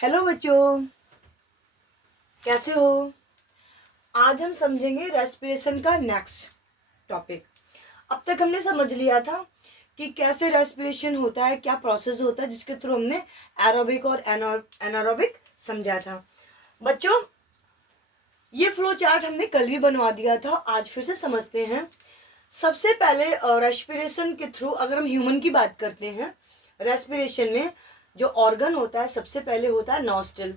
Hello बच्चों, कैसे हो। आज हम समझेंगे रेस्पिरेशन का नेक्स्ट टॉपिक। अब तक हमने समझ लिया था कि कैसे रेस्पिरेशन होता है, क्या प्रोसेस होता है, जिसके थ्रू हमने एरोबिक और एनारोबिक समझा था। बच्चों, ये फ्लो चार्ट हमने कल भी बनवा दिया था, आज फिर से समझते हैं। सबसे पहले रेस्पिरेशन के थ्रू अगर हम ह्यूमन की बात करते हैं, रेस्पिरेशन में जो ऑर्गन होता है सबसे पहले होता है नॉस्ट्रिल।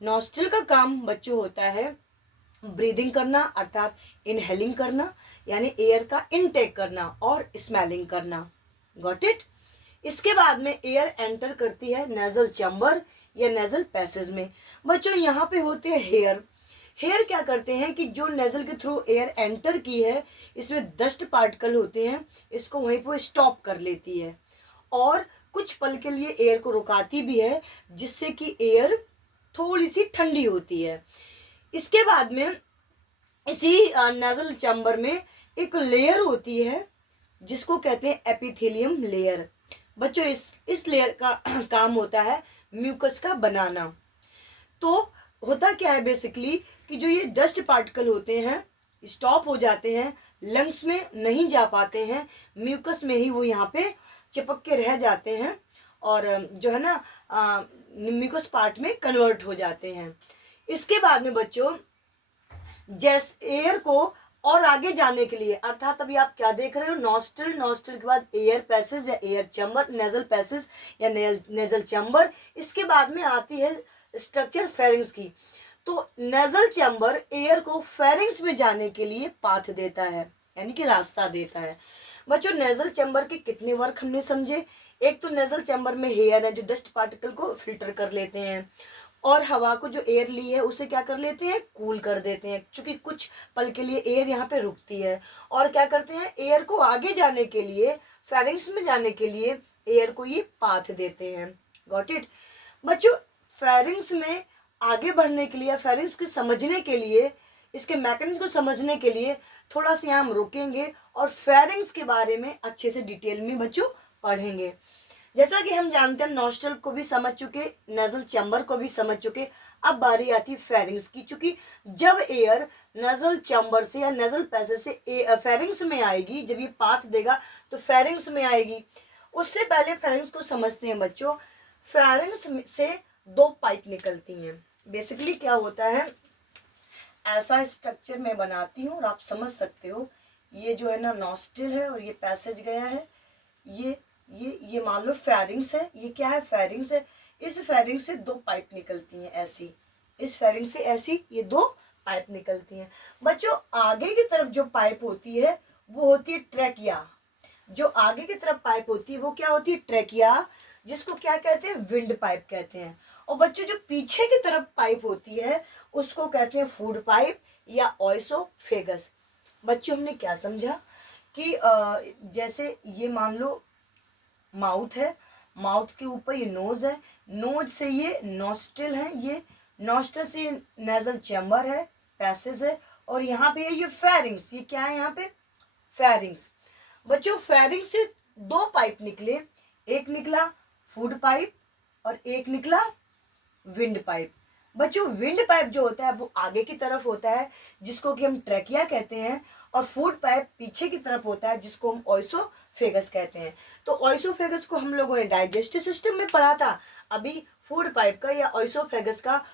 नॉस्ट्रिल का काम बच्चों होता है ब्रीदिंग करना, अर्थात इनहेलिंग करना यानी एयर का इनटेक करना और स्मेलिंग करना। Got it. इसके बाद में एयर एंटर करती है नेजल चैम्बर या नेजल पैसेज में। बच्चों, यहाँ पे होते हैं हेयर। हेयर क्या करते हैं कि जो नेजल के थ्रू एयर एंटर की है, इसमें डस्ट पार्टिकल होते हैं, इसको वहीं पर स्टॉप कर लेती है और कुछ पल के लिए एयर को रुकाती भी है, जिससे कि एयर थोड़ी सी ठंडी होती है। इसके बाद में इसी नेजल चैम्बर में एक लेयर होती है जिसको कहते हैं एपिथेलियम लेयर। बच्चों, इस लेयर का काम होता है म्यूकस का बनाना। तो होता क्या है बेसिकली कि जो ये डस्ट पार्टिकल होते हैं स्टॉप हो जाते हैं, लंग्स में नहीं जा पाते हैं, म्यूकस में ही वो यहाँ पे चिपक के रह जाते हैं और जो है ना म्यूकस पार्ट में कन्वर्ट हो जाते हैं। इसके बाद में बच्चों, जैसे एयर को और आगे जाने के लिए, अर्थात अभी आप क्या देख रहे हो, नॉस्ट्रिल, नॉस्ट्रिल के बाद एयर पैसेज या एयर चैम्बर, नेजल पैसेज या नेजल चैम्बर। इसके बाद में आती है स्ट्रक्चर फेरिंग्स की। तो नेजल चैम्बर एयर को फेरिंग्स में जाने के लिए पाथ देता है, यानी कि रास्ता देता है। बच्चों, नेजल चैम्बर के कितने वर्क हमने समझे। एक तो नेजल चैम्बर में हेयर है जो डस्ट पार्टिकल को फिल्टर कर लेते हैं और हवा को जो एयर ली है उसे क्या कर लेते हैं, कूल कर देते हैं, क्योंकि कुछ पल के लिए एयर यहाँ पे रुकती है। और क्या करते हैं, एयर को आगे जाने के लिए, फेरिंग्स में जाने के लिए एयर को ये पाथ देते हैं। Got it. बच्चों, फेरिंग्स में आगे बढ़ने के लिए, फेरिंग्स को समझने के लिए, इसके मैकेनिज्म को समझने के लिए थोड़ा सा यहाँ हम रुकेंगे और फेरिंग्स के बारे में अच्छे से डिटेल में बच्चों पढ़ेंगे। जैसा कि हम जानते हैं, नॉस्ट्रल को भी समझ चुके, नेजल चैम्बर को भी समझ चुके। अब बारी आती है फेरिंग्स की, क्योंकि जब एयर नेजल चैम्बर से या नेजल पैसेज से फेरिंग्स में आएगी, जब ये पाथ देगा तो फेरिंग्स में आएगी। उससे पहले फेरिंग्स को समझते हैं बच्चों। फेरिंग्स से दो पाइप निकलती हैं। बेसिकली क्या होता है, ऐसा स्ट्रक्चर मैं बनाती हूँ और आप समझ सकते हो। ये जो है ना नॉस्ट्रिल है और ये पैसेज गया है, ये मान लो फेरिंग्स है। ये क्या है, फेरिंग्स है। इस फेरिंग से दो पाइप निकलती हैं ऐसी, इस फेरिंग से ऐसी ये दो पाइप निकलती हैं। बच्चों, आगे की तरफ जो पाइप होती है वो होती है ट्रैकिया। जो आगे की तरफ पाइप होती है वो क्या होती है, ट्रैकिया, जिसको क्या कहते हैं, विंड पाइप कहते हैं। और बच्चों, जो पीछे की तरफ पाइप होती है उसको कहते हैं फूड पाइप या ओइसोफेगस। बच्चों, हमने क्या समझा कि जैसे ये मान लो माउथ है, माउथ के ऊपर ये नोज है, नोज से ये नॉस्ट्रिल है, ये नॉस्ट्रिल से नेजल चैम्बर है, पैसेज है, और यहाँ पे है ये फेरिंग्स। ये क्या है यहाँ पे, फेरिंग्स। बच्चों, फेरिंग्स से दो पाइप निकले, एक निकला फूड पाइप और एक निकला विंड पाइप। बच्चों, विंड पाइप जो होता है वो आगे की तरफ होता है जिसको कि हम ट्रैकिया कहते हैं, और फूड पाइप पीछे की तरफ होता है जिसको हम ओइसोफेगस कहते हैं। तो ओइसोफेगस को हम लोगों ने डाइजेस्टिव सिस्टम में पढ़ा था। अभी फूड पाइप का या ओइसोफेगस का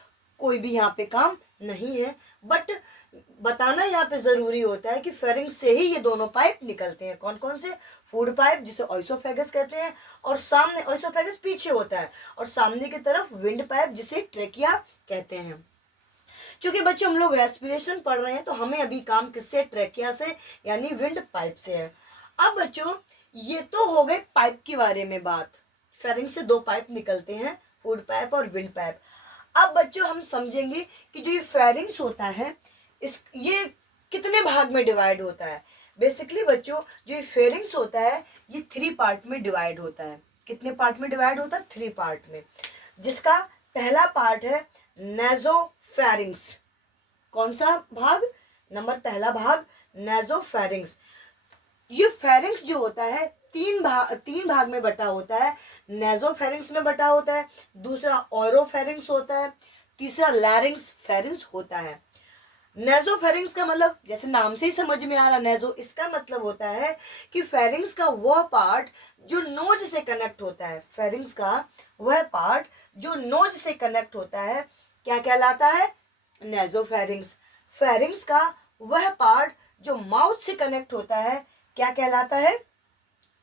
कोई भी यहाँ पे काम नहीं है, बट बताना यहाँ पे जरूरी होता है कि फेरिंग्स से ही ये दोनों पाइप निकलते हैं। कौन कौन से, फूड पाइप जिसे ओइसोफेगस कहते हैं, और सामने ओइसोफेगस पीछे होता है, और सामने की तरफ विंड पाइप जिसे ट्रेकिया कहते हैं। चूंकि बच्चों हम लोग रेस्पिरेशन पढ़ रहे हैं तो हमें अभी काम किससे, ट्रेकिया से यानी विंड पाइप से है। अब बच्चों, ये तो हो गए पाइप के बारे में बात। फेरिंग से दो पाइप निकलते हैं, फूड पाइप और विंड पाइप। अब बच्चों हम समझेंगे कि जो ये फेरिंग्स होता है ये कितने भाग में डिवाइड होता है। बेसिकली बच्चों, जो ये फेरिंग्स होता है ये 3 पार्ट में डिवाइड होता है। कितने पार्ट में डिवाइड होता है, 3 पार्ट में, जिसका पहला पार्ट है नेजोफेरिंग्स। कौन सा भाग, पहला भाग नेजोफेरिंग्स। ये फेरिंग्स जो होता है तीन भाग में बटा होता है। नेजोफेरिंग्स में बटा होता है, दूसरा ऑरोफेरिंग्स होता है, तीसरा लैरिंग्स फेरिंग्स होता है। नेजोफेरिंग्स का मतलब जैसे नाम से ही समझ में आ रहा, नेजो इसका मतलब होता है कि फेरिंग्स का वह पार्ट जो नोज से कनेक्ट होता है, फेरिंग्स का वह पार्ट जो नोज से कनेक्ट होता है क्या कहलाता है, नेजोफेरिंग्स। फेरिंग्स का वह पार्ट जो माउथ से कनेक्ट होता है क्या कहलाता है,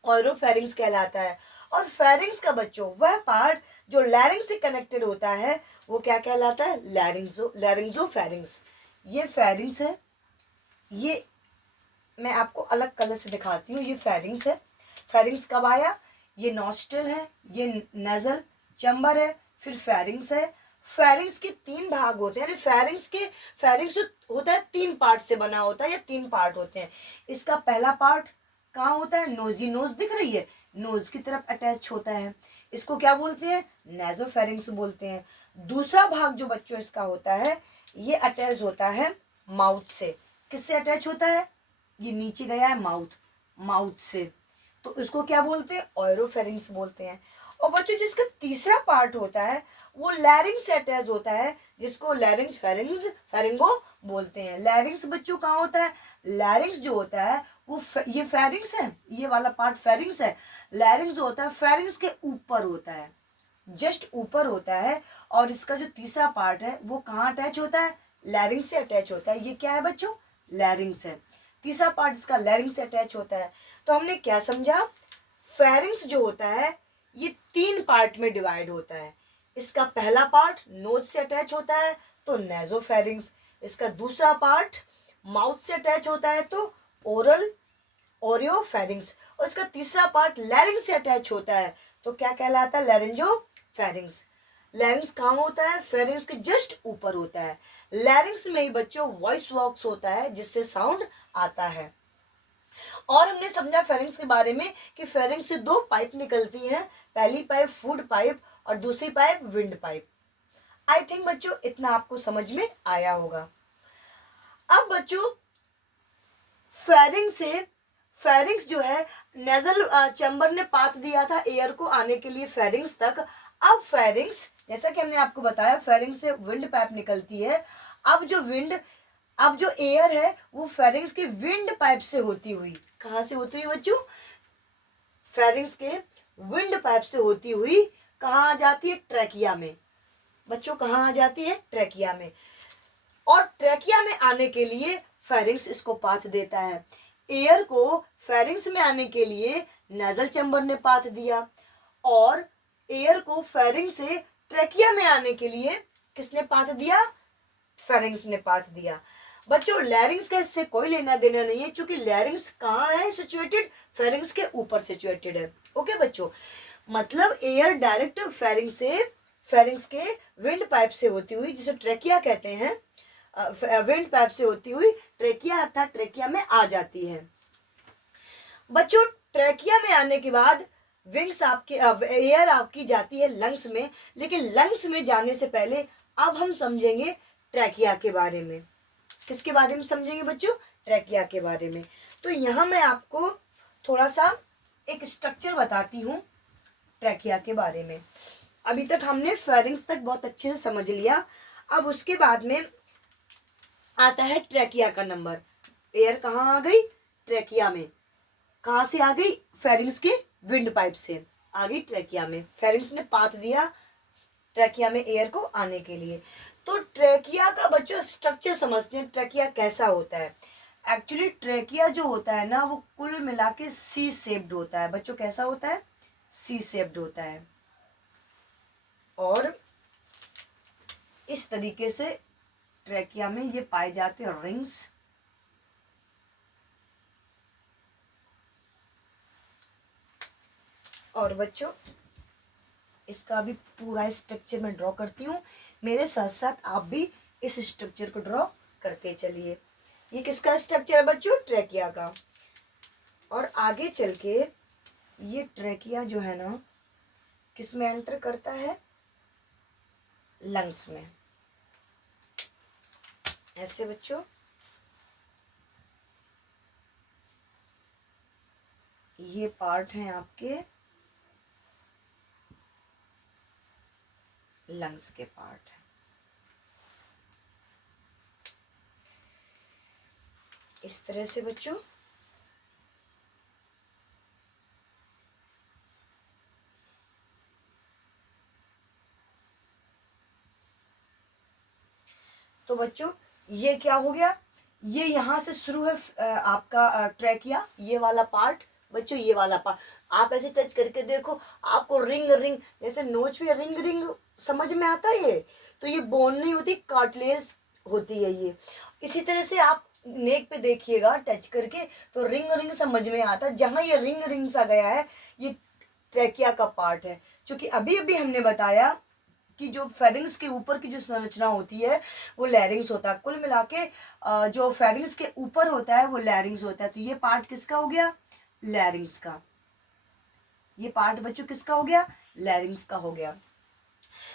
ऑरोफेरिंग्स कहलाता है। और फेरिंग्स का बच्चों वह पार्ट जो लैरिंग से कनेक्टेड होता है वो क्या कहलाता है, लैरिंजोफेरिंग्स। ये फेरिंग्स है, ये मैं आपको अलग कलर से दिखाती हूँ, ये फेरिंग्स है। फेरिंग्स कब आया, ये नॉस्ट्रल है, ये नेजल चैम्बर है, फिर फेरिंग्स है। फेरिंग्स के 3 भाग होते हैं, यानी फेरिंग्स जो होता है 3 पार्ट से बना होता है या 3 पार्ट होते हैं। इसका पहला पार्ट कहाँ होता है, नोजी, नोज दिख रही है, नोज की तरफ अटैच होता है, इसको क्या बोलते हैं, नेजोफेरिंग्स बोलते हैं। दूसरा भाग जो बच्चों इसका होता है ये अटैच होता है माउथ से। किससे अटैच होता है, ये नीचे गया है माउथ से, तो इसको क्या बोलते हैं, ऑरोफेरिंग्स बोलते हैं। और बच्चों जिसका तीसरा पार्ट होता है वो लैरिंग्स से अटैच होता है, जिसको लैरिंग्स फेरिंगो बोलते हैं। लैरिंग्स बच्चों कहाँ होता है, लैरिंग्स जो होता है वो ये फेरिंग्स है, ये वाला पार्ट फेरिंग्स है। लैरिंग्स जो होता है फेरिंग्स के ऊपर होता है, जस्ट ऊपर होता है। और इसका जो तीसरा पार्ट है वो कहाँ अटैच होता है, लैरिंग्स से अटैच होता है। ये क्या है बच्चों, लैरिंग्स है। तीसरा पार्ट इसका लैरिंग्स से अटैच होता है। तो हमने क्या समझा, फेरिंग्स जो होता है ये 3 पार्ट में डिवाइड होता है। इसका पहला पार्ट नोज से अटैच होता है तो नेजोफेरिंग्स, इसका दूसरा पार्ट माउथ से अटैच होता है तो ओरियोफेरिंग्स, और इसका तीसरा पार्ट लैरिंग्स से अटैच होता है तो क्या कहलाता है, लैरिंजोफेरिंग्स। लैरिंग्स कहाँ होता है, फेरिंग्स के जस्ट ऊपर होता है। लैरिंग्स में ही बच्चों वॉइस बॉक्स होता है जिससे साउंड आता है। और हमने समझा फेरिंग्स के बारे में कि फेरिंग्स से 2 पाइप निकलती हैं, पहली पाइप फूड पाइप और दूसरी pipe wind pipe. I think बच्चों इतना आपको समझ में आया होगा। अब बच्चों फेरिंग्स जो है नेजल चैम्बर ने पाथ दिया था एयर को आने के लिए फेरिंग्स तक। अब फेरिंग्स जैसा कि हमने आपको बताया फेरिंग्स से विंड पाइप निकलती है। अब जो एयर है वो फेरिंग्स के विंड पाइप से होती हुई, कहाँ से होती हुई बच्चों, फेरिंग्स के विंड पाइप से होती हुई कहाँ आ जाती है, ट्रैकिया में। बच्चों कहाँ आ जाती है, ट्रैकिया में। और ट्रैकिया में आने के लिए फेरिंग्स इसको पाथ देता है। एयर को फेरिंग्स में आने के लिए नेजल चैम्बर ने पाथ दिया, और एयर को फेरिंग्स से ट्रैकिया में आने के लिए किसने पाथ दिया, फेरिंग्स ने पाथ दिया। बच्चों लैरिंग्स का इससे कोई लेना देना नहीं है, क्योंकि लैरिंग्स कहाँ है सिचुएटेड, फेरिंग्स के ऊपर सिचुएटेड है। ओके बच्चों, मतलब एयर डायरेक्ट फेरिंग्स के विंड पाइप से होती हुई, जिसे ट्रैकिया कहते हैं, विंड पाइप से होती हुई ट्रैकिया अर्थात ट्रैकिया में आ जाती है। बच्चों ट्रैकिया में आने के बाद विंग्स आपके एयर आपकी जाती है लंग्स में, लेकिन लंग्स में जाने से पहले अब हम समझेंगे ट्रैकिया के बारे में। किसके बारे में समझेंगे बच्चों, ट्रैकिया के बारे में। तो यहाँ मैं आपको थोड़ा सा एक स्ट्रक्चर बताती हूँ ट्रैकिया के बारे में। अभी तक हमने फेरिंग्स तक बहुत अच्छे से समझ लिया। अब उसके बाद में आता है ट्रैकिया का नंबर। एयर कहाँ आ गई, ट्रैकिया में। कहाँ से आ गई, फेरिंग्स के विंड पाइप से आ गई ट्रैकिया में। फेरिंग्स ने पाथ दिया ट्रैकिया में एयर को आने के लिए। तो ट्रैकिया का बच्चों स्ट्रक्चर समझते हैं, ट्रैकिया कैसा होता है। एक्चुअली ट्रैकिया जो होता है ना वो कुल मिला के सी शेप्ड होता है बच्चों। कैसा होता है, सी शेप्ड होता है। और इस तरीके से ट्रैकिया में ये पाए जाते हैं रिंग्स। और बच्चों इसका भी पूरा स्ट्रक्चर मैं ड्रॉ करती हूँ, मेरे साथ साथ आप भी इस स्ट्रक्चर को ड्रॉ करते चलिए। ये किसका स्ट्रक्चर है बच्चों, ट्रैकिया का। और आगे चल के ये ट्रैकिया जो है ना किस में एंटर करता है, लंग्स में। ऐसे बच्चों ये पार्ट हैं आपके लंग्स के पार्ट है। इस तरह से बच्चों तो बच्चों ये क्या हो गया, ये यहाँ से शुरू है आपका ट्रैकिया, ये वाला पार्ट बच्चों, ये वाला पार्ट आप ऐसे टच करके देखो, आपको रिंग रिंग जैसे नोच पे रिंग रिंग समझ में आता है। तो ये बोन नहीं होती, कार्टिलेज होती है ये। इसी तरह से आप नेक पे देखिएगा टच करके तो रिंग रिंग समझ में आता है। जहाँ ये रिंग रिंग सा गया है ये ट्रैकिया का पार्ट है। क्योंकि अभी अभी हमने बताया कि जो फेरिंग्स के ऊपर की जो संरचना होती है वो लैरिंग्स होता है। कुल मिला के जो फेरिंग्स के ऊपर होता है वो लैरिंग्स होता है। तो ये पार्ट किसका हो गया, लैरिंग्स का। ये पार्ट बच्चों किसका हो गया, लैरिंग्स का हो गया।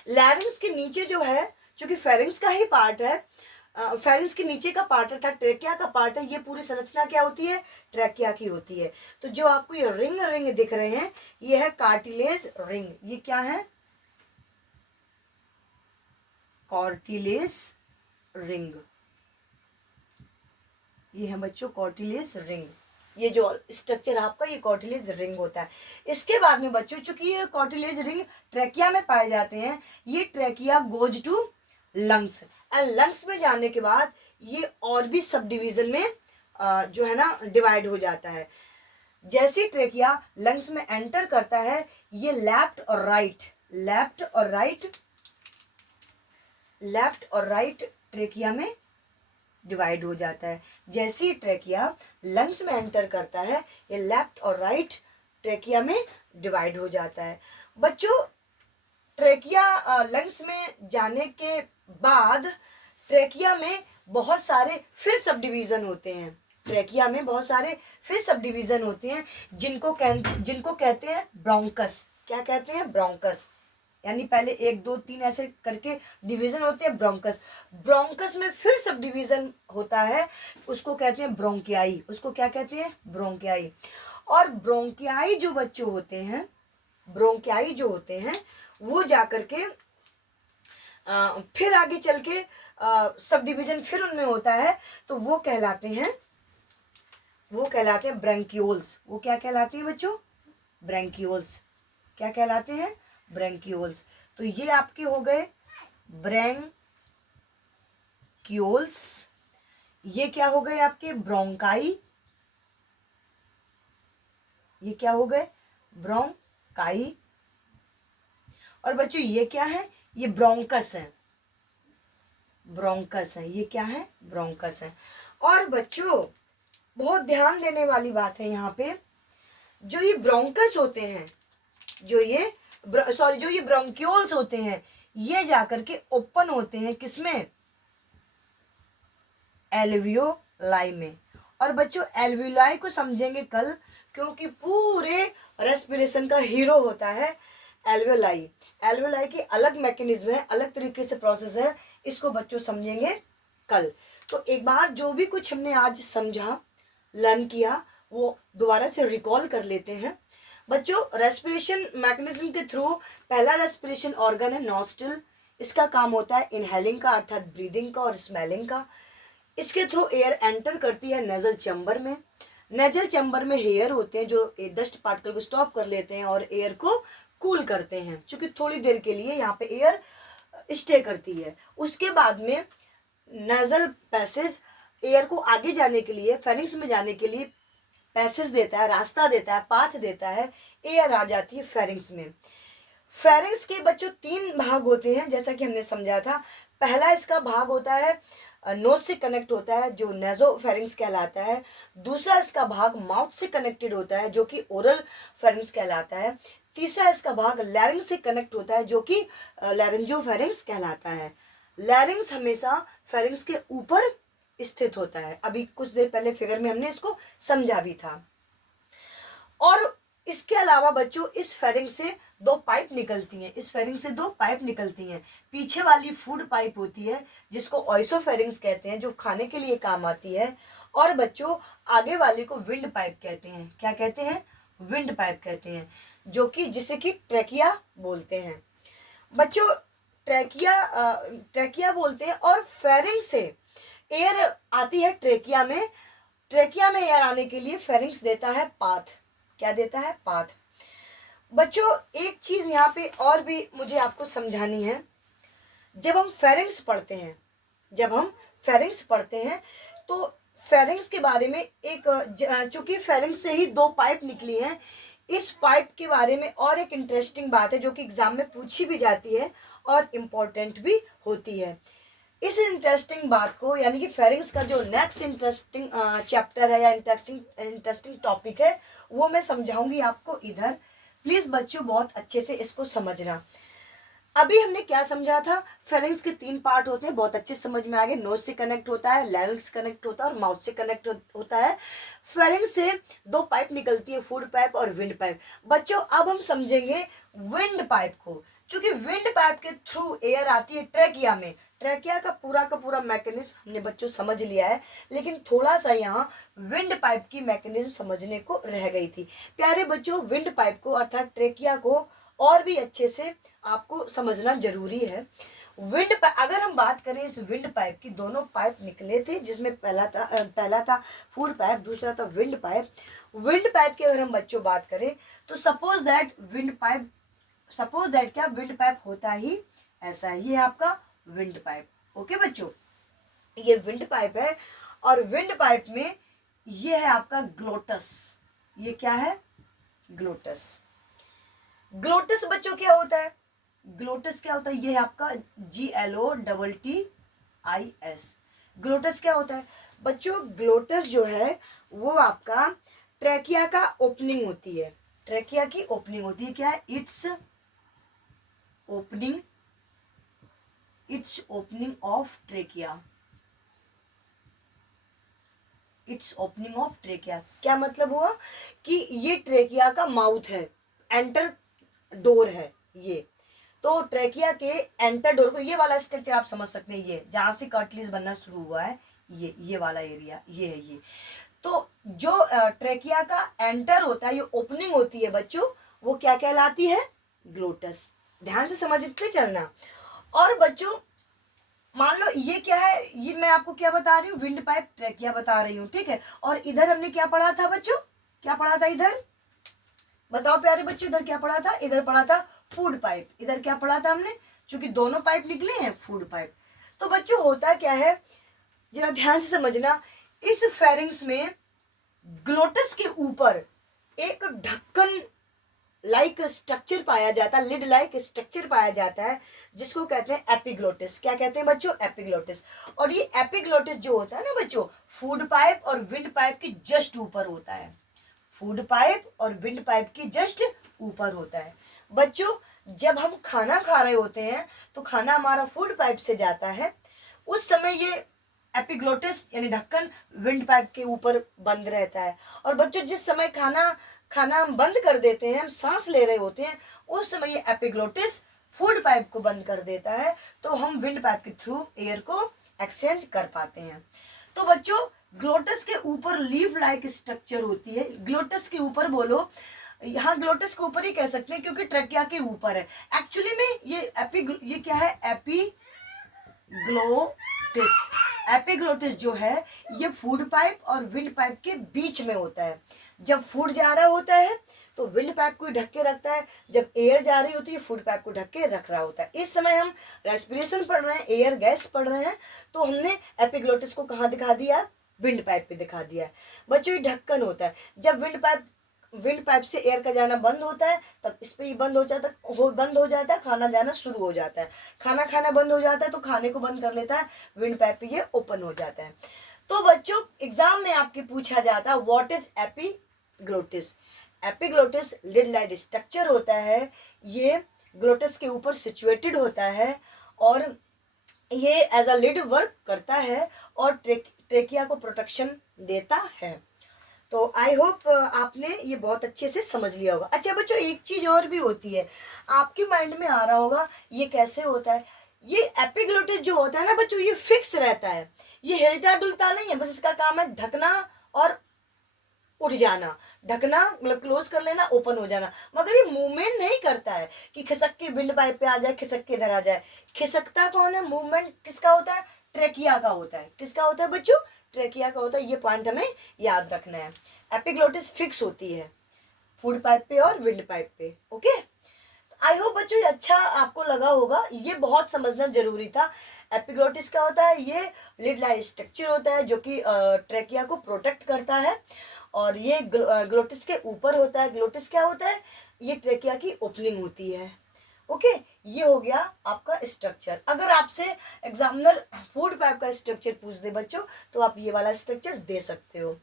लैरिंग्स के नीचे जो है, जो कि फेरिंग्स का ही पार्ट है, फेरिंग्स के नीचे का पार्ट है, ट्रेकिया का पार्ट है। ये पूरी संरचना क्या होती है, ट्रेकिया की होती है। तो जो आपको ये रिंग रिंग दिख रहे हैं ये है कार्टिलेज रिंग। ये क्या है, कार्टिलेज रिंग। ये है बच्चों कार्टिलेज रिंग। ये जो स्ट्रक्चर आपका ये कार्टिलेज रिंग होता है। इसके बाद में बच्चों चूंकि ये कार्टिलेज रिंग ट्रैकिया में पाए जाते हैं, ये trachea goes to lungs and lungs में जाने के बाद ये और भी सब डिवीजन में जो है ना डिवाइड हो जाता है। जैसे ट्रैकिया लंग्स में एंटर करता है ये लेफ्ट और राइट, लेफ्ट और राइट, लेफ्ट और राइट ट्रैकिया में डिवाइड हो जाता है। जैसे ही ट्रैकिया लंग्स में एंटर करता है ये लेफ्ट और राइट ट्रैकिया में डिवाइड हो जाता है। बच्चों ट्रैकिया लंग्स में जाने के बाद ट्रैकिया में बहुत सारे फिर सब डिवीजन होते हैं। ट्रैकिया में बहुत सारे फिर सब डिवीजन होते हैं जिनको कहते हैं ब्रोंकस। क्या कहते हैं, ब्रोंकस। यानी पहले 1 2 3 ऐसे करके डिवीजन होते हैं ब्रोंकस। ब्रोंकस में फिर सब डिवीजन होता है, उसको कहते हैं ब्रोंकियाई। उसको क्या कहते हैं, ब्रोंकियाई। और ब्रोंकियाई जो बच्चों होते हैं, ब्रोंकियाई जो होते हैं वो जाकर के फिर आगे चल के सब डिवीजन फिर उनमें होता है तो वो कहलाते हैं ब्रैंकियोल्स। वो क्या कहलाते हैं बच्चों, ब्रैंकियोल्स। क्या कहलाते हैं, ब्रैंकियोल्स। तो ये आपके हो गए ब्रैंकियोल्स। ये क्या हो गए आपके, ब्रोंकाई। ये क्या हो गए, ब्रोंकाई। और बच्चों ये क्या है, ये ब्रोंकस है, ब्रोंकस है। ये क्या है, ब्रोंकस है। और बच्चों बहुत ध्यान देने वाली बात है यहाँ पे, जो ये ब्रोंकस होते हैं, जो ये ब्रोंक्यूल्स होते हैं, ये जाकर के ओपन होते हैं किसमें, एल्वियोलाई में। और बच्चों एल्वियोलाई को समझेंगे कल, क्योंकि पूरे रेस्पिरेशन का हीरो होता है एल्वियोलाई। एल्वियोलाई की अलग मैकेनिज्म है, अलग तरीके से प्रोसेस है, इसको बच्चों समझेंगे कल। तो एक बार जो भी कुछ हमने आज समझा, लर्न किया, वो दोबारा से रिकॉल कर लेते हैं। बच्चों रेस्पिरेशन मैकेनिज्म के थ्रू पहला रेस्पिरेशन ऑर्गन है नॉस्ट्रिल। इसका काम होता है इनहेलिंग का, अर्थात ब्रीदिंग का और स्मेलिंग का। इसके थ्रू एयर एंटर करती है नेजल चैम्बर में। नेजल चैम्बर में हेयर होते हैं जो डस्ट पार्टिकल को स्टॉप कर लेते हैं और एयर को कूल करते हैं, क्योंकि थोड़ी देर के लिए यहाँ पे एयर स्टे करती है। उसके बाद में नेजल पैसेज एयर को आगे जाने के लिए, फेरिंग्स में जाने के लिए पैसेज देता है, रास्ता देता है, पाथ देता है, एयर आ जाती है फेरिंग्स में। फेरिंग्स के बच्चों 3 भाग होते हैं, जैसा कि हमने समझा था। पहला इसका भाग होता है नोज से कनेक्ट होता है, जो नेजोफेरिंग्स कहलाता है। दूसरा इसका भाग माउथ से कनेक्टेड होता है, जो कि ओरल फेरिंग्स कहलाता है। तीसरा इसका भाग लैरिंग्स से कनेक्ट होता है, जो कि लैरिंजोफेरिंग्स कहलाता है। लैरिंग्स हमेशा फेरिंग्स के ऊपर स्थित होता है। अभी कुछ देर पहले फिगर में हमने इसको समझा भी था। और इसके अलावा बच्चों इस फेरिंग से 2 पाइप निकलती हैं, इस फेरिंग से 2 पाइप निकलती हैं। पीछे वाली फूड पाइप होती है जिसको ऑइसोफेरिंग्स कहते हैं, जो खाने के लिए काम आती है। और बच्चों आगे वाली को विंड पाइप कहते हैं। क्या कहते हैं, विंड पाइप कहते हैं, जो कि जिसे कि ट्रैकिया बोलते हैं। बच्चों ट्रेकिया बोलते हैं, और फेरिंग्स से एयर आती है ट्रेकिया में। ट्रेकिया में एयर आने के लिए फेरिंग्स देता है पाथ। क्या देता है? पाथ। बच्चों एक चीज यहाँ पे और भी मुझे आपको समझानी है। जब हम फेरिंग्स पढ़ते हैं तो फेरिंग्स के बारे में चूंकि फेरिंग्स से ही दो पाइप निकली हैं, इस पाइप के बारे में और एक इंटरेस्टिंग बात है जो कि एग्जाम में पूछी भी जाती है और इम्पोर्टेंट भी होती है। इस इंटरेस्टिंग बात को, यानी कि फेरिंग्स का जो नेक्स्ट इंटरेस्टिंग चैप्टर है या इंटरेस्टिंग टॉपिक है, वो मैं समझाऊंगी आपको इधर। प्लीज बच्चों बहुत अच्छे से इसको समझना। अभी हमने क्या समझा था? फेरिंग्स के 3 पार्ट होते हैं, बहुत अच्छे समझ में आ गए। नोज से कनेक्ट होता है, लैरिंक्स कनेक्ट होता है और माउथ से कनेक्ट होता है। फेरिंग्स से 2 पाइप निकलती है, फूड पाइप और विंड पाइप। बच्चों अब हम समझेंगे विंड पाइप को। चूंकि विंड पाइप के थ्रू एयर आती है ट्रेकिया में। ट्रेकिया का पूरा मैकेनिज्म हमने बच्चों समझ लिया है, लेकिन थोड़ा सा यहाँ विंड पाइप की मैकेनिज्म समझने को रह गई थी। प्यारे बच्चों, विंड पाइप को अर्थात ट्रेकिया को और भी अच्छे से आपको समझना जरूरी है। विंड पाइप, अगर हम बात करें इस विंड पाइप की, दोनों पाइप निकले थे जिसमें पहला था फूड पाइप, दूसरा था विंड पाइप। विंड पाइप की अगर हम बच्चों बात करें तो सपोज दैट क्या विंड पाइप होता ही ऐसा है। ये है आपका विंड पाइप। ओके बच्चों, ये विंड पाइप है और विंड पाइप में ये है आपका ग्लोटस। ये क्या है? ग्लोटस। ग्लोटस बच्चों क्या होता है? ग्लोटस क्या होता है? ये है आपका GLOTTIS। ग्लोटस क्या होता है बच्चों? ग्लोटस जो है वो आपका ट्रेकिया का ओपनिंग होती है। ट्रेकिया की ओपनिंग होती है। क्या है? It's opening of trachea. It's opening of trachea. क्या मतलब हुआ कि ये ट्रेकिया का माउथ है, एंटर डोर है ये। तो ट्रेकिया के एंटर डोर को, ये वाला स्ट्रक्चर आप समझ सकते हैं, ये जहां से कार्टिलेज बनना शुरू हुआ है, ये वाला एरिया ये है ये। तो जो ट्रेकिया का एंटर होता है, ये ओपनिंग होती है बच्चों, वो क्या कहलाती है? ग्लोटस। ध्यान से समझते चलना। और बच्चों मान लो ये क्या है, ये मैं आपको क्या बता रही हूँ? विंड पाइप ट्रेकिया बता रही हूँ, ठीक है। और इधर हमने क्या पढ़ा था बच्चों? क्या पढ़ा था इधर? बताओ प्यारे बच्चों, इधर क्या पढ़ा था? इधर पढ़ा था फूड पाइप। इधर क्या पढ़ा था हमने? चूंकि दोनों पाइप निकले हैं, फूड पाइप। तो बच्चों होता क्या है, जरा ध्यान से समझना। इस फेरिंग्स में ग्लोटस के ऊपर एक ढक्कन लाइक स्ट्रक्चर पाया जाता है, लिड लाइक स्ट्रक्चर पाया जाता है, जिसको कहते हैं एपिग्लोटिस। क्या कहते हैं बच्चों? एपिग्लोटिस। और ये एपिग्लोटिस जो होता है ना बच्चों, फूड पाइप और विंड पाइप के जस्ट ऊपर होता है। फूड पाइप और विंड पाइप की जस्ट ऊपर होता है। बच्चों जब हम खाना खा रहे होते हैं तो खाना हमारा फूड पाइप से जाता है, उस समय ये एपिग्लोटिस यानी ढक्कन विंड पाइप के ऊपर बंद रहता है। और बच्चों जिस समय खाना हम बंद कर देते हैं, हम सांस ले रहे होते हैं, उस समय ये एपिग्लोटिस फूड पाइप को बंद कर देता है, तो हम विंड पाइप के थ्रू एयर को एक्सचेंज कर पाते हैं। तो बच्चों ग्लोटस के ऊपर लीफ लाइक स्ट्रक्चर होती है। ग्लोटस के ऊपर बोलो, यहाँ ग्लोटस के ऊपर ही कह सकते हैं क्योंकि ट्रेकिया के ऊपर है। एक्चुअली में ये क्या है? एपिग्लोटिस। एपिग्लोटिस जो है ये फूड पाइप और विंड पाइप के बीच में होता है। जब फूड जा रहा होता है तो विंड पाइप को ढक के रखता है, जब एयर जा रही होती है फूड पाइप को ढक के रख रहा होता है। इस समय हम रेस्पिरेशन पढ़ रहे हैं, एयर गैस पढ़ रहे हैं, तो हमने एपिग्लोटिस को कहाँ दिखा दिया? विंड पाइप पे दिखा दिया है। बच्चों ये ढक्कन होता है। जब विंड पाइप से एयर का जाना बंद होता है तब इस पे ही बंद हो जाता है, खाना जाना शुरू हो जाता है। खाना खाना बंद हो जाता है तो खाने को बंद कर लेता है, विंड पाइप पे ये ओपन हो जाता है। तो बच्चों एग्जाम में आपके पूछा जाता है what is epiglottis. Epiglottis lid like structure होता है, ये ग्लोटस के ऊपर सिचुएटेड होता है और ये एज अ लिड वर्क करता है और ट्रेकिया को प्रोटेक्शन देता है। तो आई होप आपने ये बहुत अच्छे से समझ लिया होगा। अच्छा बच्चों एक चीज और भी होती है, आपके माइंड में आ रहा होगा ये कैसे होता है। ये एपिग्लोटिस जो होता है ना बच्चों, ये फिक्स रहता है, ये हिलता डुलता नहीं है, बस इसका काम है ढकना और उठ जाना, ढकना मतलब क्लोज कर लेना, ओपन हो जाना, मगर ये मूवमेंट नहीं करता है कि खिसक के विंड पाइप पे आ जाए, खिसक के इधर आ जाए। खिसकता कौन है, मूवमेंट किसका होता है, ट्रेकिया का होता है। किसका होता है बच्चों, ट्रेकिया का होता है। ये पॉइंट हमें याद रखना है। एपिग्लोटिस फिक्स होती है फूड पाइप पे और विंड पाइप पे। ओके, आई होप बच्चों ये अच्छा आपको लगा होगा, ये बहुत समझना जरूरी था। एपिग्लोटिस क्या होता है, ये लिड लाइक स्ट्रक्चर होता है जो कि ट्रेकिया को प्रोटेक्ट करता है, और ये ग्लोटिस के ऊपर होता है। ग्लोटिस क्या होता है, ये ट्रेकिया की ओपनिंग होती है। ओके, ये हो गया आपका स्ट्रक्चर। अगर आपसे एग्जामिनर फूड पाइप का स्ट्रक्चर पूछ दे बच्चों, तो आप ये वाला स्ट्रक्चर दे सकते हो।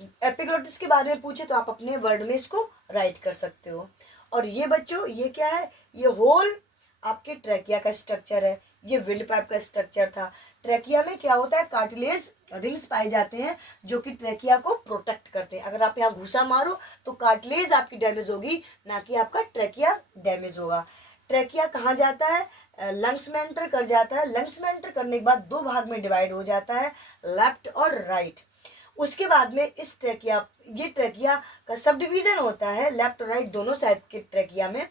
एपिग्लोटिस के बारे में पूछे तो आप अपने वर्ड में इसको राइट कर सकते हो। और ये बच्चों ये क्या है, ये होल आपके ट्रेकिया का स्ट्रक्चर है। ये विंड पाइप का स्ट्रक्चर था। ट्रेकिया में क्या होता है, कार्टिलेज रिंग्स पाए जाते हैं जो कि ट्रेकिया को प्रोटेक्ट करते हैं। अगर आप यहाँ घुसा मारो तो कार्टिलेज आपकी डैमेज होगी, ना कि आपका ट्रेकिया डैमेज होगा। ट्रेकिया कहाँ जाता है, लंग्स में एंटर कर जाता है। लंग्स में एंटर करने के बाद दो भाग में डिवाइड हो जाता है, लेफ्ट और राइट। उसके बाद में इस ट्रेकिया, ये ट्रेकिया का सब डिवीजन होता है लेफ्ट और राइट दोनों साइड के ट्रेकिया में।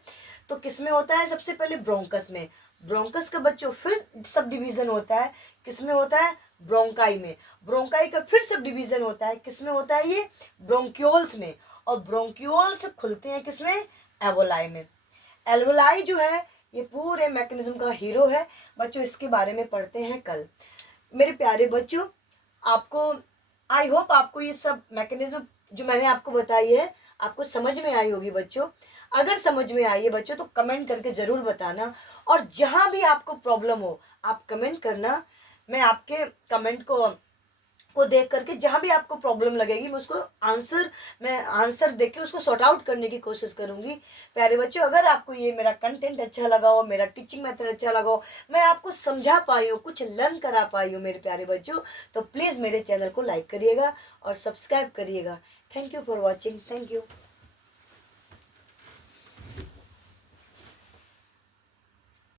तो किस में होता है, सबसे पहले ब्रोंकस में। ब्रोंकस का बच्चों फिर सब डिवीजन होता है, किस में होता है, ब्रोंकाई में। ब्रोंकाई का फिर सब डिवीजन होता है, किस में होता है, ये ब्रोंक्यूल्स में। और ब्रोंक्यूल्स खुलते हैं किस में, एवोलाई में। एल्वोलाई जो है ये पूरे मैकेनिज्म का हीरो है बच्चों, इसके बारे में पढ़ते हैं कल। मेरे प्यारे बच्चों, आपको आई होप आपको ये सब मैकेनिज्म जो मैंने आपको बताई है आपको समझ में आई होगी बच्चों। अगर समझ में आई है बच्चों तो कमेंट करके ज़रूर बताना, और जहाँ भी आपको प्रॉब्लम हो आप कमेंट करना। मैं आपके कमेंट को देख करके जहाँ भी आपको प्रॉब्लम लगेगी मैं आंसर देख के उसको सॉर्ट आउट करने की कोशिश करूँगी। प्यारे बच्चों, अगर आपको ये मेरा कंटेंट अच्छा लगा हो, मेरा टीचिंग मेथड अच्छा लगा हो, मैं आपको समझा पाई हूँ, कुछ लर्न करा पाई हूँ मेरे प्यारे बच्चों, तो प्लीज़ मेरे चैनल को लाइक करिएगा और सब्सक्राइब करिएगा। Thank you for watching. Thank you.